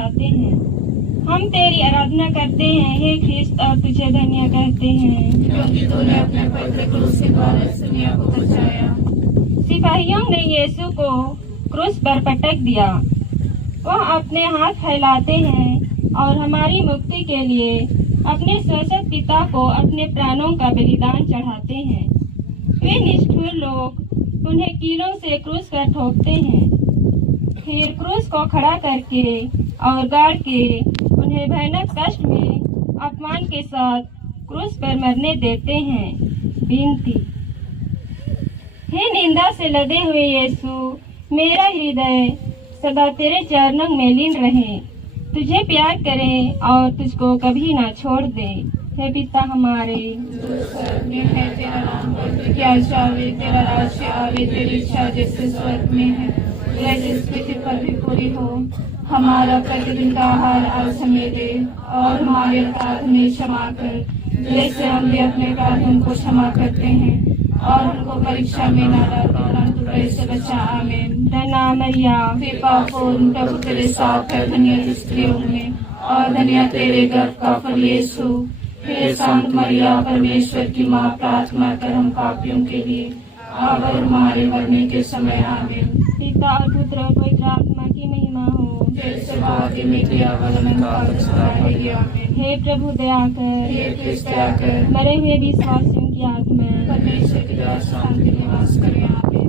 फैलाते हैं। हम तेरी आराधना करते हैं हे ख्रिस्त, और तुझे धन्य कहते हैं, क्योंकि तूने अपने पवित्र क्रूस के द्वारा इस दुनिया को बचाया। सिपाहियों ने यीशु को क्रूस पर पटक दिया। वह अपने हाथ फैलाते हैं और हमारी मुक्ति के लिए अपने शाश्वत पिता को अपने प्राणों का बलिदान चढ़ाते हैं। वे निष्ठुर लोग उन्हें कीलों से क्रूस पर ठोकते हैं, फिर क्रूस को खड़ा करके और गाड़ के उन्हें भयानक कष्ट में अपमान के साथ क्रूस पर मरने देते हैं। विनती। हे निंदा से लदे हुए यीशु, मेरा हृदय सदा तेरे चरणों में लीन रहे, तुझे प्यार करे और तुझको कभी ना छोड़ दे। हे पिता हमारे जो स्वर्ग में है, तेरा नाम पवित्र किया जावे, तेरा राज्य आवे, तेरी इच्छा जैसे स्वर्ग में है वैसे इस पृथ्वी पर भी पूरी हो। हमारा प्रतिदिन का आहार आज हमें दे, और हमारे अपराध हमें क्षमा कर, जैसे हम भी अपने अपराधों को क्षमा करते हैं, और उनको परीक्षा में न डाल, परंतु बुराई से बचा। आमीन। धन्य मरिया, कृपा पूर्ण, प्रभु तेरे साथ है, धन्य तू स्त्रियों में, और धन्य तेरे गर्भ का फल यीशु। हे संत मरिया, परमेश्वर की माँ, प्रार्थना कर हम पापियों के लिए, अब और हमारे मरने के समय। आमीन। पिता और पुत्र और पवित्र आत्मा की महिमा हो, जैसे वादी में क्रिया वलन का बचता रहेगी। आमीन। हे प्रभु दया कर, हे कृष्ण दया कर, मरे हुए विश्वासियों की आत्मा परमेश्वर की दया शांति निवास करे। आमीन।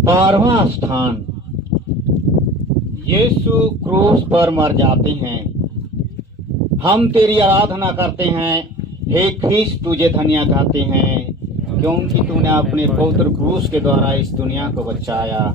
बारहवां स्थान, यीशु क्रूस पर मर जाते हैं। हम तेरी आराधना करते हैं हे ख्रिस्त, तुझे धन्य कहते हैं, क्योंकि तूने अपने पवित्र क्रूस के द्वारा इस दुनिया को बचाया।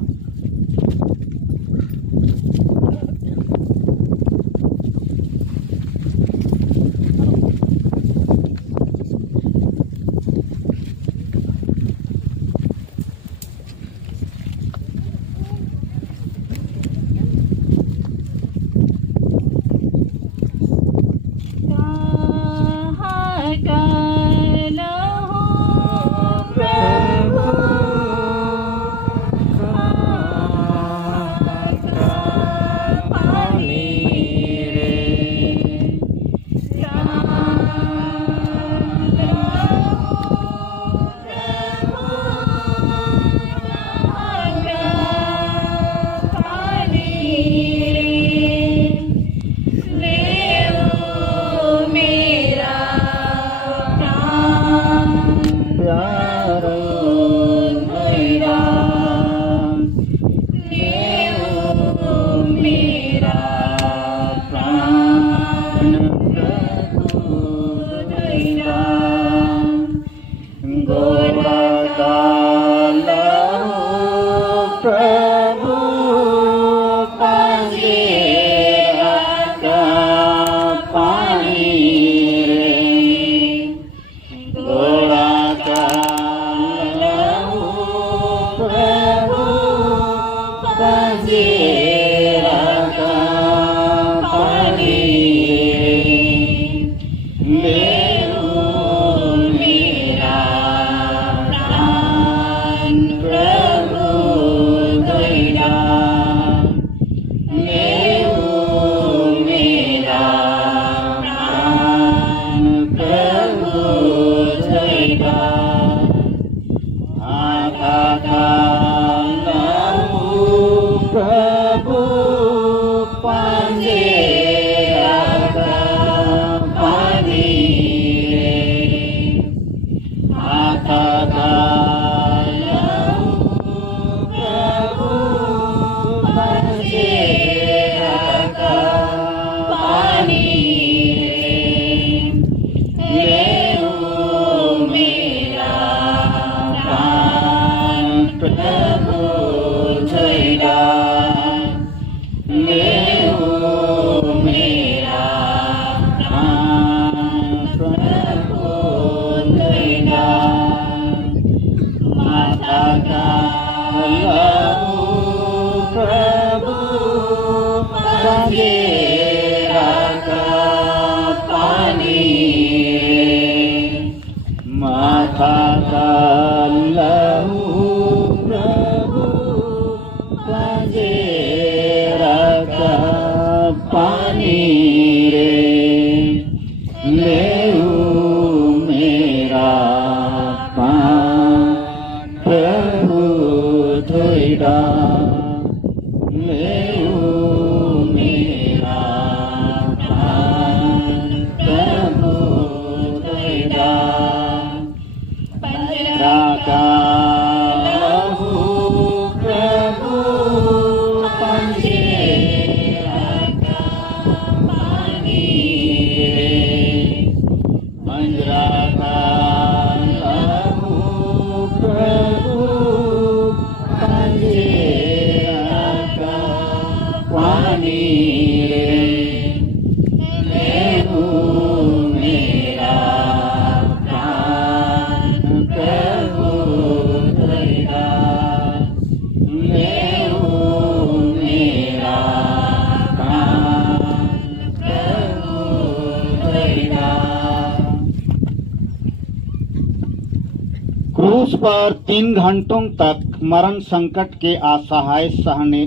क्रूस पर 3 घंटों तक मरण संकट के असहाय सहने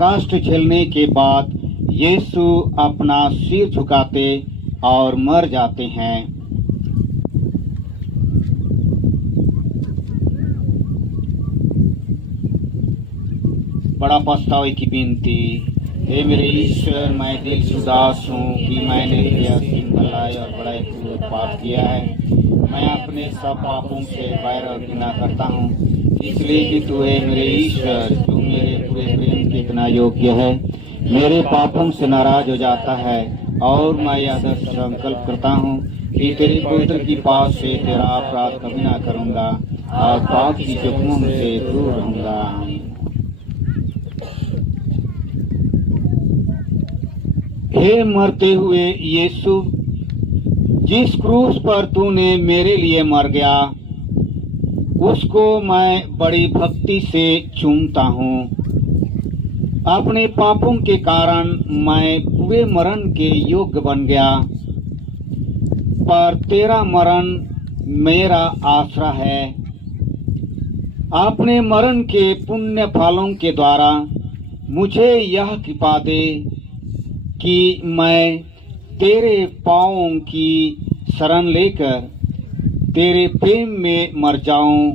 कष्ट झेलने के बाद यीशु अपना सिर झुकाते और मर जाते हैं। बड़ा पछतावे की विनती। हे मेरे ईश्वर, मैं दिल से उदास हूँ कि मैंने भलाई और बड़ा पाप किया है। मैं अपने सब पापों से बैर और घृणा करता हूँ, इसलिए कि तू है मेरे ईश्वर, जो मेरे पूरे प्रेम के इतना योग्य है, मेरे पापों से नाराज हो जाता है। और मैं यह संकल्प करता हूँ कि तेरे पुत्र की पास से तेरा अपराध कभी ना करूँगा और पाप की जोखमों से दूर रहूँगा। हे मरते हुए यीशु, जिस क्रूस पर तूने मेरे लिए मर गया, उसको मैं बड़ी भक्ति से चूमता हूँ। अपने पापों के कारण मैं बुरे मरण के योग्य बन गया, पर तेरा मरण मेरा आसरा है। अपने मरण के पुण्य फलों के द्वारा मुझे यह कृपा दे कि मैं तेरे पाँवों की शरण लेकर तेरे प्रेम में मर जाऊं।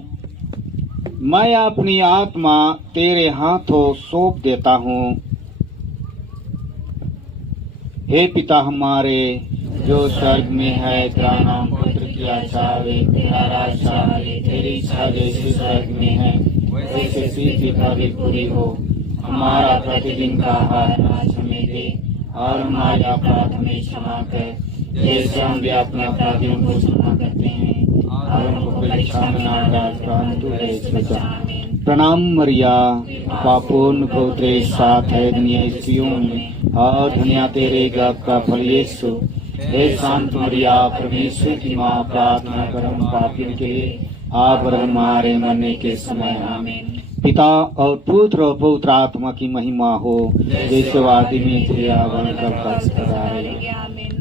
मैं अपनी आत्मा तेरे हाथों सौंप देता हूँ। हे पिता हमारे जो स्वर्ग में है, तेरा नाम पवित्र किया जाए, तेरा राज्य आए, तेरी इच्छा जैसे स्वर्ग में है वैसे पृथ्वी पर भी पूरी हो। हमारा प्रतिदिन का आहार आज हमें दे, और हमारे अपराध हमें क्षमा कर, जैसे हम भी अपने अपराधियों को क्षमा करते हैं, और हमको परीक्षा में ना डाल, परंतु ऐसे बचा। प्रणाम मरिया, पापोन पवित्र साथ है दुनिया स्त्रियों में, और धन्य तेरे गर्भ का फल यीशु। हे शांत मरिया, परमेश्वर की माँ, प्रार्थना कर हम पापियों के लिए, आप और हमारे मरने के समय। आमीन। पिता और पुत्र और पवित्र आत्मा की महिमा हो, जैसे वादी में थे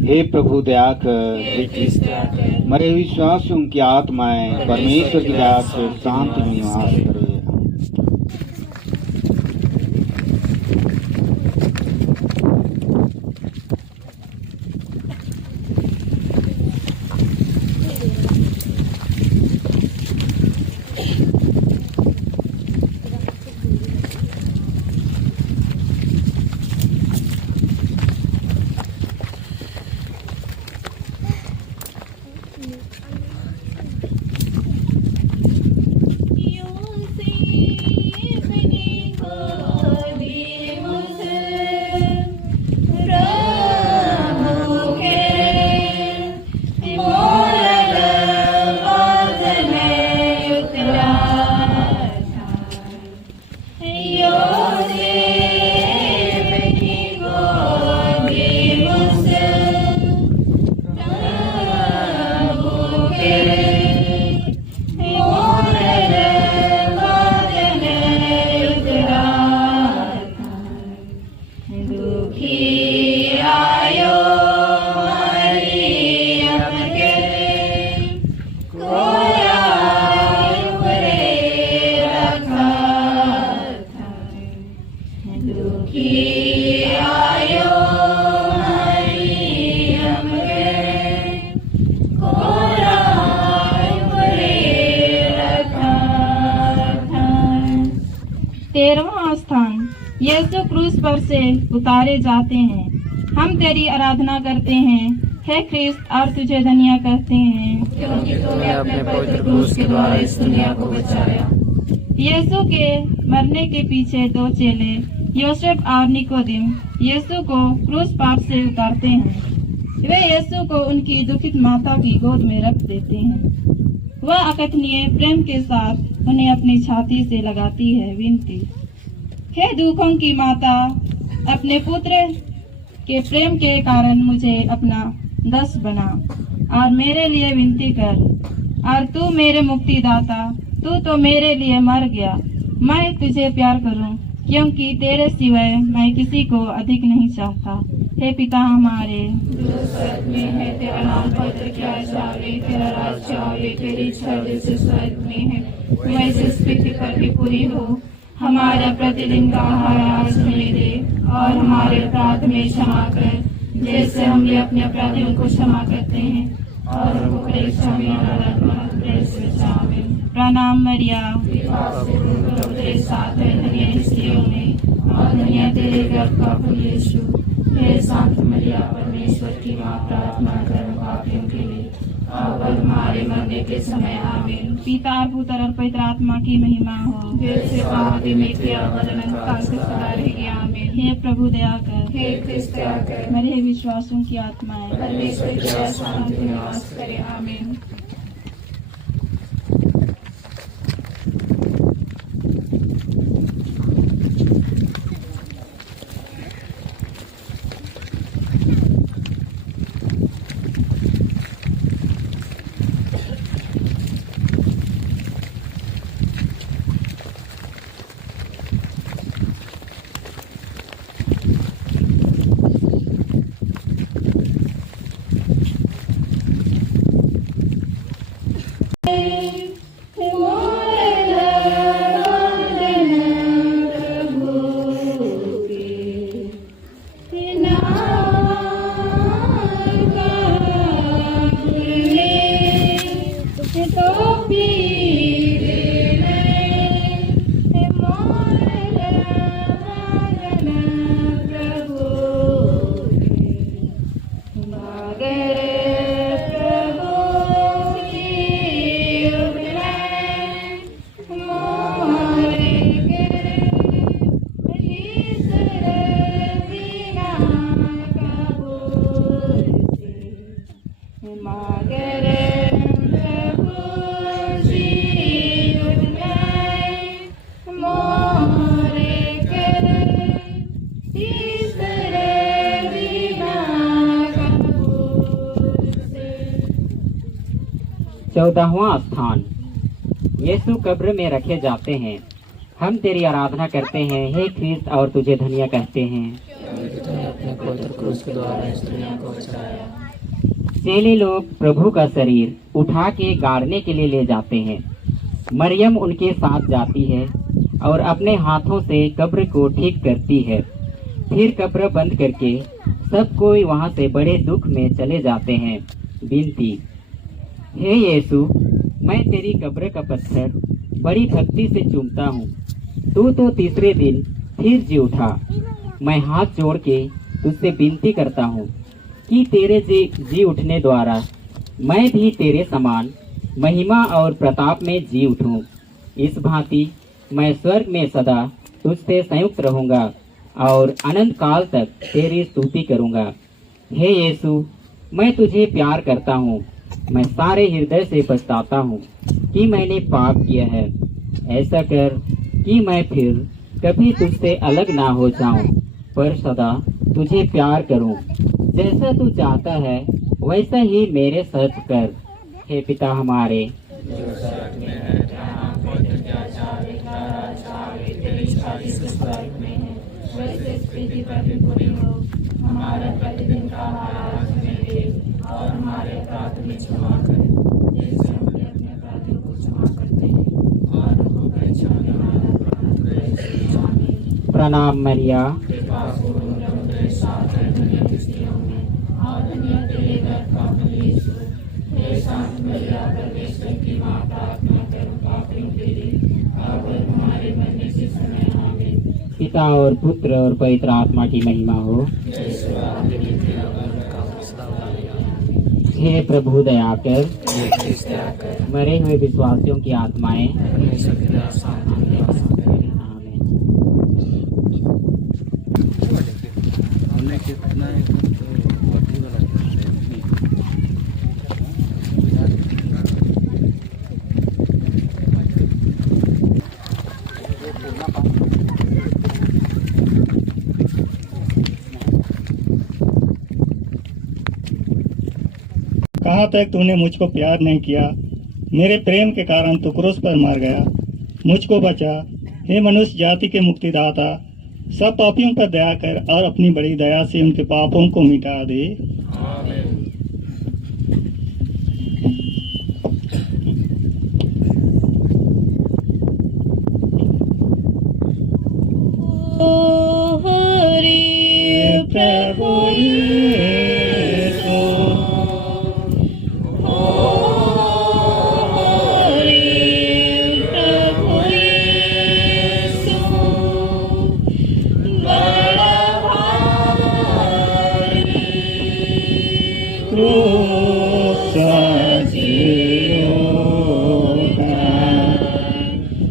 हे प्रभु दया कर, मरे विश्वासियों की आत्माएं परमेश्वर की दया से शांति में निवास करे। आयो मरियम के कोया ऊपरे रखा था। दुखी आयो मरियम के कोया ऊपरे रखा था। 13वां स्थान, यीशु क्रूस पर से उतारे जाते हैं। हम तेरी आराधना करते हैं हे ख्रिस्त, और तुझे धन्य कहते हैं क्योंकि तूने अपने पवित्र क्रूस के द्वारा इस दुनिया को बचाया। यीशु के मरने के पीछे 2 चेले योसेफ और निकोदिम यीशु को क्रूस पार से उतारते हैं। वे यीशु को उनकी दुखित माता की गोद में रख देते हैं। वह अकथनीय प्रेम के साथ उन्हें अपनी छाती से लगाती है विनती, हे दुखों की माता, अपने पुत्र के प्रेम के कारण मुझे अपना दास बना और मेरे लिए विनती कर। और तू मेरे मुक्तिदाता, तू तो मेरे लिए मर गया। मैं तुझे प्यार करूं, क्योंकि तेरे सिवाय मैं किसी को अधिक नहीं चाहता। हे पिता हमारे जो स्वर्ग में है, तेरा नाम पवित्र किया जावे, तेरा राज्य आवे, तेरी इच्छा जैसे स्वर्ग में है वैसे इस पृथ्वी पर भी पूरी हो। हमारा प्रतिदिन का आहार आज हमें दे, और हमारे अपराध में क्षमा कर, जैसे हम भी अपने अपराधियों को क्षमा करते हैं, और हमको परीक्षा में न डालना, से बचावे। प्रणाम मरिया, प्रभु तेरे साथ है, धन्य स्त्रियों में और धन्य तेरे गर्भ का फल यीशु। हे शांत मरिया, परमेश्वर की माँ, प्रार्थना कर पापियों के लिए, अब हमारे मरने के समय आमीन। पिता और पुत्र और पवित्र आत्मा की महिमा हो। फिर से पावती में किया वदन काल से सदा रहेगी आमीन। हे प्रभु दया कर, हे क्रिस्त दया कर, मरे विश्वासों की आत्माएं परमेश्वर की शांति में निवास करे आमीन। चौदहवां स्थान, यीशु कब्र में रखे जाते हैं। हम तेरी आराधना करते हैं हे ख्रिस्त, और तुझे धन्य कहते हैं। चेले लोग प्रभु का शरीर उठा के गाड़ने के लिए ले जाते हैं। मरियम उनके साथ जाती है और अपने हाथों से कब्र को ठीक करती है। फिर कब्र बंद करके सब कोई वहां से बड़े दुख में चले जाते हैं। विनती, हे यीशु, मैं तेरी कब्र का पत्थर बड़ी भक्ति से चूमता हूँ। तू तो तीसरे दिन फिर जी उठा। मैं हाथ जोड़ के तुझसे विनती करता हूँ कि तेरे जी उठने द्वारा मैं भी तेरे समान महिमा और प्रताप में जी उठूँ। इस भांति मैं स्वर्ग में सदा तुझसे संयुक्त रहूँगा और अनंत काल तक तेरी स्तुति करूँगा। हे यीशु, मैं तुझे प्यार करता हूँ। मैं सारे हृदय से पछताता हूँ कि मैंने पाप किया है। ऐसा कर कि मैं फिर कभी तुझसे अलग ना हो जाऊं, पर सदा तुझे प्यार करूं। जैसा तू चाहता है वैसा ही मेरे साथ कर। हे पिता हमारे, वैसे इस पृथ्वी पर भी पूरी हो। हमारा प्रतिदिन का आहार आज हमें दे, और हमारे अपराध में क्षमा कर, जैसे हम भी अपने अपराधियों को क्षमा करते हैं, और हमको परीक्षा में हमारा प्रणाम मरिया। और दुनिया तेरे गर्भ का फल यीशु। हे शांत मरिया, परमेश्वर की माँ, प्रार्थना कर पापियों के लिए, अब और हमारे मरने के समय आमीन। पिता और पुत्र और पवित्र आत्मा की महिमा हो। हे प्रभु दया कर, मरे हुए विश्वासियों की आत्माएं कहाँ तक तूने मुझको प्यार नहीं किया, मेरे प्रेम के कारण तू क्रूस पर मर गया। मुझको बचा, हे मनुष्य जाति के मुक्तिदाता, सब पापियों पर दया कर और अपनी बड़ी दया से उनके पापों को मिटा दे। ओ हरि प्रभु यीशु, ओ हरि प्रभु यीशु, बड़ा भारी क्रूस सजियो का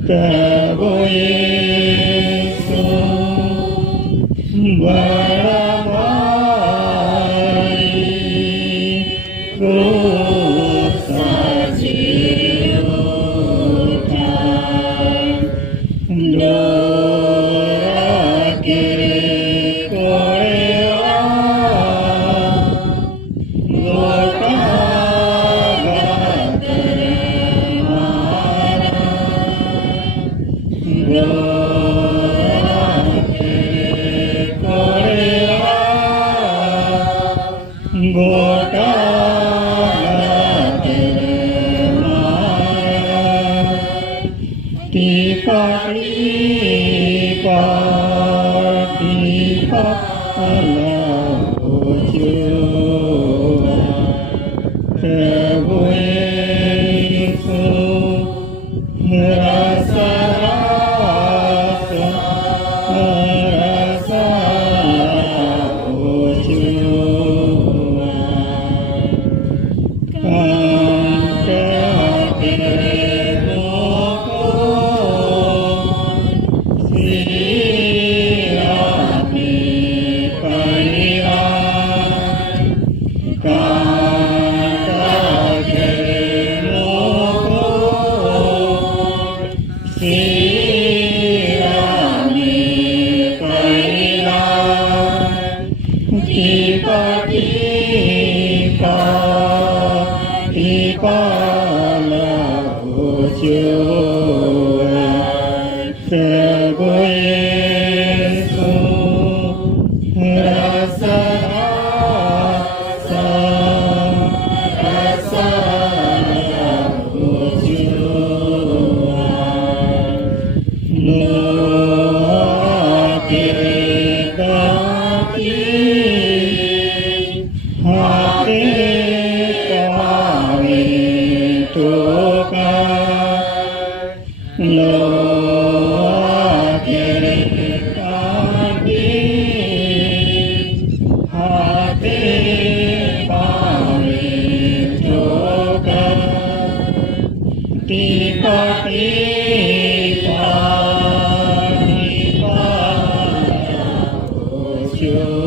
प्रभु यीशु, बड़ा भारी क्रूस सजियो का, डोरा के कोड़ेवा, लोटा गातर मारा, डोरा के कोड़ेवा, गोटा गातर मारा, टीपा टीपा टीपा अलाउचुआ, प्रभु यीशु, रसा रसा अलाउचुआ, काम के लोगों सिरानी परिवार, कांटा के लोगों सिरानी परिवार, टीपा टीपा टीपा लाउचुआ, प्रभु यीशु, रसा रसा लाउचुआ, लोहा के दाती, हाथे पावे टोका, लोहा के कांटे, हाथे पावे टोका, टीपा टीपा टीपा लाउचुआ,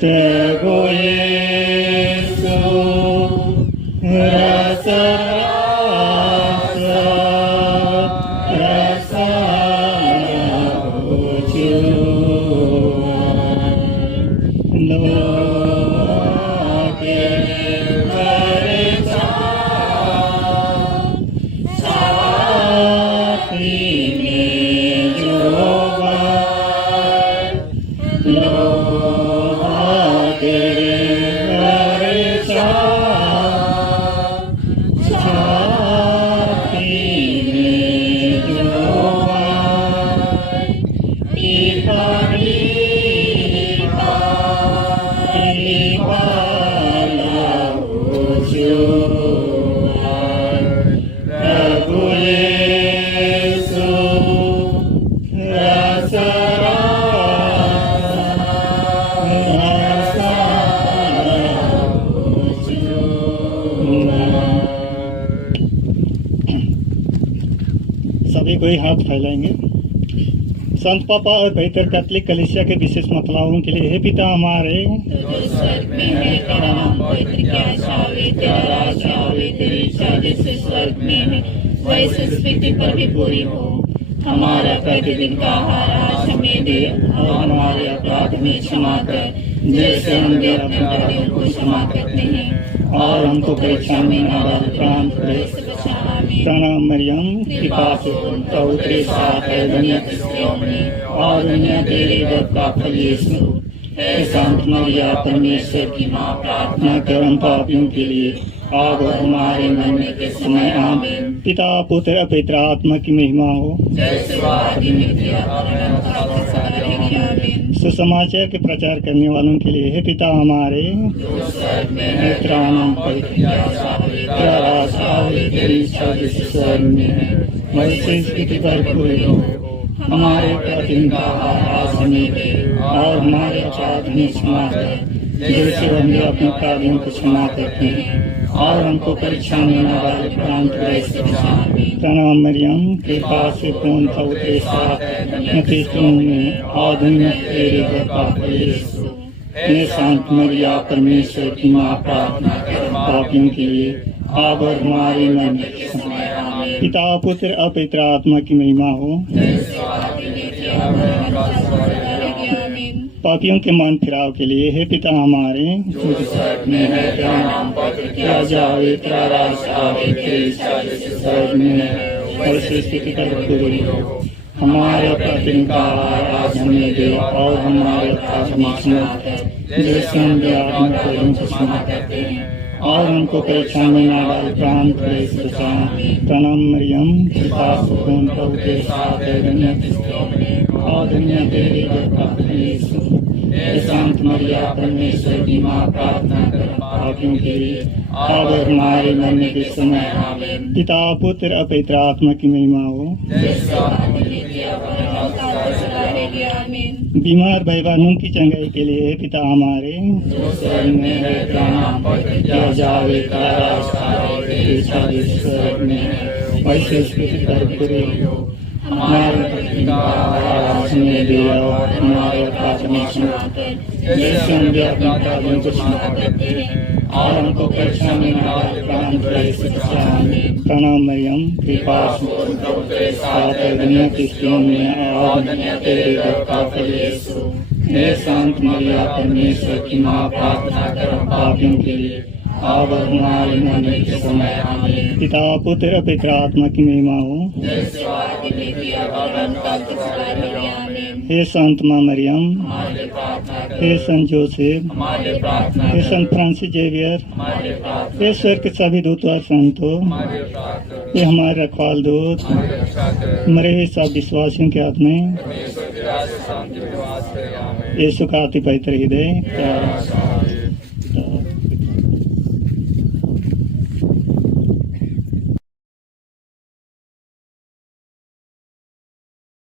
प्रभु यीशु, रसा रसा लाउचुआ, लोहा के बरछा, छाती में जो बार, कोई हाथ फैलाएंगे। संत पापा और पवित्र कैथोलिक कलीसिया के विशेष मतलाओं के लिए, हे पिता हमारे तो जो स्वर्ग में है, तेरा नाम पवित्र किया जावे, तेरा राज आवे, तेरी इच्छा जैसे स्वर्ग में है वैसे इस पृथ्वी पर भी पूरी हो। हमारा प्रतिदिन का आहार आज हमें दे, और हमारे अपराध में क्षमा कर जैसे हम भी अपने अपराधियों को क्षमा करते हैं, और हमको परीक्षा में न डाल, परंतु से बचा। आमीन। प्रणाम मरियम, कृपा से प्रभु तेरे साथ है, धन्य तू स्त्रियों में और धन्य तेरे गर्भ का फल यीशु। हे संत मरिया, परमेश्वर की माँ, प्रार्थना कर हम पापियों के लिए, अब और हमारे मरने के समय। आमीन। पिता पुत्र और पवित्र आत्मा की महिमा हो। जैसे आदि में किया, परंपरा को सदा रहेगी। आमीन। सुसमाचार के प्रचार करने वालों के लिए, हे पिता हमारे जो स्वर्ग में है, तेरा नाम पवित्र किया जावे, तेरा राज आवे, तेरी इच्छा जैसे स्वर्ग में है वैसे इस पृथ्वी पर पूरी हो। हमारे प्रतिदिन का आहार आज हमें दे, और हमारे अपराध में क्षमा कर जैसे हम भी अपने अपराधियों को क्षमा करते हैं, और हमको परीक्षा में न डाल, परंतु ऐसे बचा। प्रणाम मरियम, कृपा से पूर्ण प्रभु तेरे साथ है, स्त्रियों में और धन्य तेरे गर्भ का फल यीशु। हे संत मरिया, परमेश्वर की माँ, प्रार्थना कर पापियों के लिए, अब और हमारे मरने के समय। आमीन। पिता पुत्र और पवित्र आत्मा की महिमा हो। जैसे आदि में किया, परंपरा को सदा रहेगी। आमीन। पापियों के मन फिराव के लिए, हे पिता हमारे जो स्वर्ग में है, तेरा नाम पवित्र किया जावे, तेरा राज आवे, तेरी इच्छा जैसे स्वर्ग में है वैसे स्थिति पर पूरी हो। हमारे प्रतिदिन का आहार आज हमें दे, और हमारे अपराध में क्षमा कर जैसे हम भी अपने अपराधियों को क्षमा करते हैं, और हमको परीक्षा में न डाल, परंतु ऐसे बचा। प्रणाम मरियम, कृपा से पूर्ण प्रभु तेरे साथ है, धन्य तू स्त्रियों में और धन्य तेरे गर्भ का फल यीशु। हे संत मरिया, परमेश्वर की माँ, प्रार्थना कर पापियों के लिए, अब और हमारे मरने के समय। आमीन। पिता पुत्र और पवित्र आत्मा की महिमा हो। जैसे आदि में किया, परंपरा को सदा रहेगी। आमीन। बीमार भाई की चंगाई के लिए, हे पिता हमारे जो स्वर्ग में है, तेरा नाम पवित्र किया जावे, तेरा राज आवे, तेरी इच्छा जैसे स्वर्ग में है वैसे इस पृथ्वी पर पूरी हो। हमारे प्रतिदिन का आहार आज हमें दे, और हमारे अपराध में क्षमा कर जैसे हम भी अपने अपराधियों को क्षमा करते हैं, और हमको परीक्षा में न डाल, परंतु ऐसे बचा। आमीन। प्रणाम मरियम, कृपा से प्रभु तेरे साथ है, धन्य तू स्त्रियों में और धन्य तेरे गर्भ का फल यीशु। हे संत मरिया, परमेश्वर की माँ, प्रार्थना कर पापियों के लिए, अब और हमारे मरने के समय। आमीन। पिता पुत्र और पवित्र आत्मा की महिमा हो। जैसे आदि में किया, परंपरा को सदा रहेगी। आमीन। हे संत माँ मरियम, हमारे प्रार्थना कर, हे संत जोसेफ, हमारे प्रार्थना हे कर, संत फ्रांसिस जेवियर, हमारे प्रार्थना हे स्वर्ग के सभी दूत और संतों, हमारे प्रार्थना हे हमारे रखवाल दूत, रक्षा कर, मरे हुए सब विश्वासियों के आत्माएं, परमेश्वर के राज्य शांति में वास करे। आमीन। यीशु का अति पवित्र हृदय,